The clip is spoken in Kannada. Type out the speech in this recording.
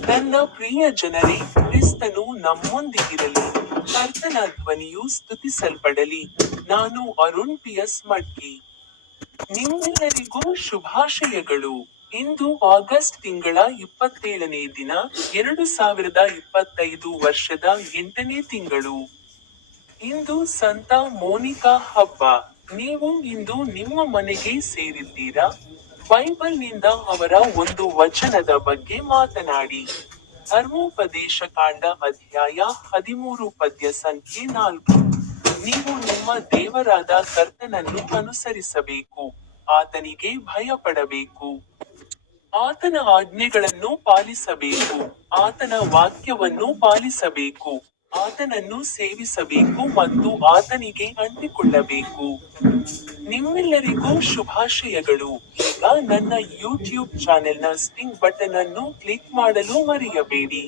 ನನ್ನ ಪ್ರಿಯ ಜನರೇ, ಕ್ರಿಸ್ತನು ನಮ್ಮೊಂದಿಗಿರಲಿ, ಕರ್ತನ ಧ್ವನಿಯು ಸ್ತುತಿಸಲ್ಪಡಲಿ. ನಾನು ಅರುಣ್ ಪಿ ಎಸ್ ಮಡ್ಕಿ ನಿಮ್ಮೆಲ್ಲರಿಗೂ ಶುಭಾಶಯಗಳು. ಇಂದು ಆಗಸ್ಟ್ ತಿಂಗಳ ಇಪ್ಪತ್ತೇಳನೇ ದಿನ, ಎರಡು ಸಾವಿರದ ಇಪ್ಪತ್ತೈದು ವರ್ಷದ ಎಂಟನೇ ತಿಂಗಳು. ಇಂದು ಸಂತ ಮೋನಿಕಾ ಹಬ್ಬ. ನೀವು ಇಂದು ನಿಮ್ಮ ಮನೆಗೆ ಸೇರಿದ್ದೀರಾ? ಬೈಬಲ್ನಿಂದ ಅವರ ಒಂದು ವಚನದ ಬಗ್ಗೆ ಮಾತನಾಡಿ. ಧರ್ಮೋಪದೇಶ ಕಾಂಡ ಅಧ್ಯಾಯ ಹದಿಮೂರು ಪದ್ಯ ಸಂಖ್ಯೆ ನಾಲ್ಕು. ನೀವು ನಿಮ್ಮ ದೇವರಾದ ಕರ್ತನನ್ನು ಅನುಸರಿಸಬೇಕು, ಆತನಿಗೆ ಭಯಪಡಬೇಕು. ಆತನ ಆಜ್ಞೆಗಳನ್ನು ಪಾಲಿಸಬೇಕು, ಆತನ ವಾಕ್ಯವನ್ನು ಪಾಲಿಸಬೇಕು. ಆತನನ್ನು ಸೇವಿಸಬೇಕು ಮತ್ತು ಆತನಿಗೆ ಅಂಟಿಕೊಳ್ಳಬೇಕು. ನಿಮ್ಮೆಲ್ಲರಿಗೂ ಶುಭಾಶಯಗಳು. ಈಗ ನನ್ನ ಯೂಟ್ಯೂಬ್ ಚಾನೆಲ್ನ ಸ್ಟಿಂಗ್ ಬಟನ್ ಅನ್ನು ಕ್ಲಿಕ್ ಮಾಡಲು ಮರೆಯಬೇಡಿ.